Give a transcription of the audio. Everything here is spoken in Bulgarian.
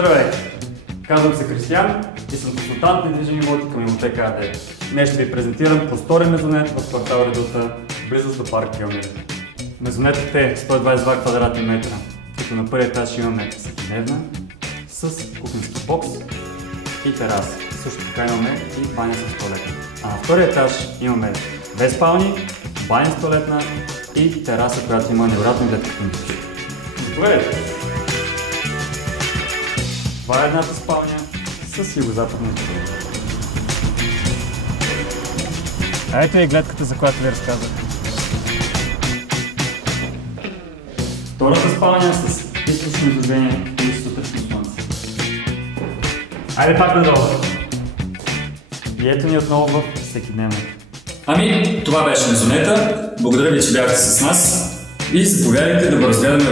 Здравейте! Казвам се Кристиян и съм консултант на недвижими имоти към Имотека АД. Днес ще ви презентирам просторен мезонет в квартал Редута, близост до парк Пионер. Мезонетът е 122 квадратни метра, като на първия етаж имаме всекидневна с кухненски бокс и тераса. Също така имаме и баня с тоалетна. А на втория етаж имаме две спални, баня с тоалетна и тераса, която има невероятно гледка към души. Заповядайте! Това е едната спалня с югозападна изглед. А ето е гледката, за която ви разказах. Втората спалня с източно изложение и сутрешно слънце. Айде пак надолу! И ето ни отново в всекидневната. Ами, това беше мезонета. Благодаря ви, че бяхте с нас и заповядайте да го разгледаме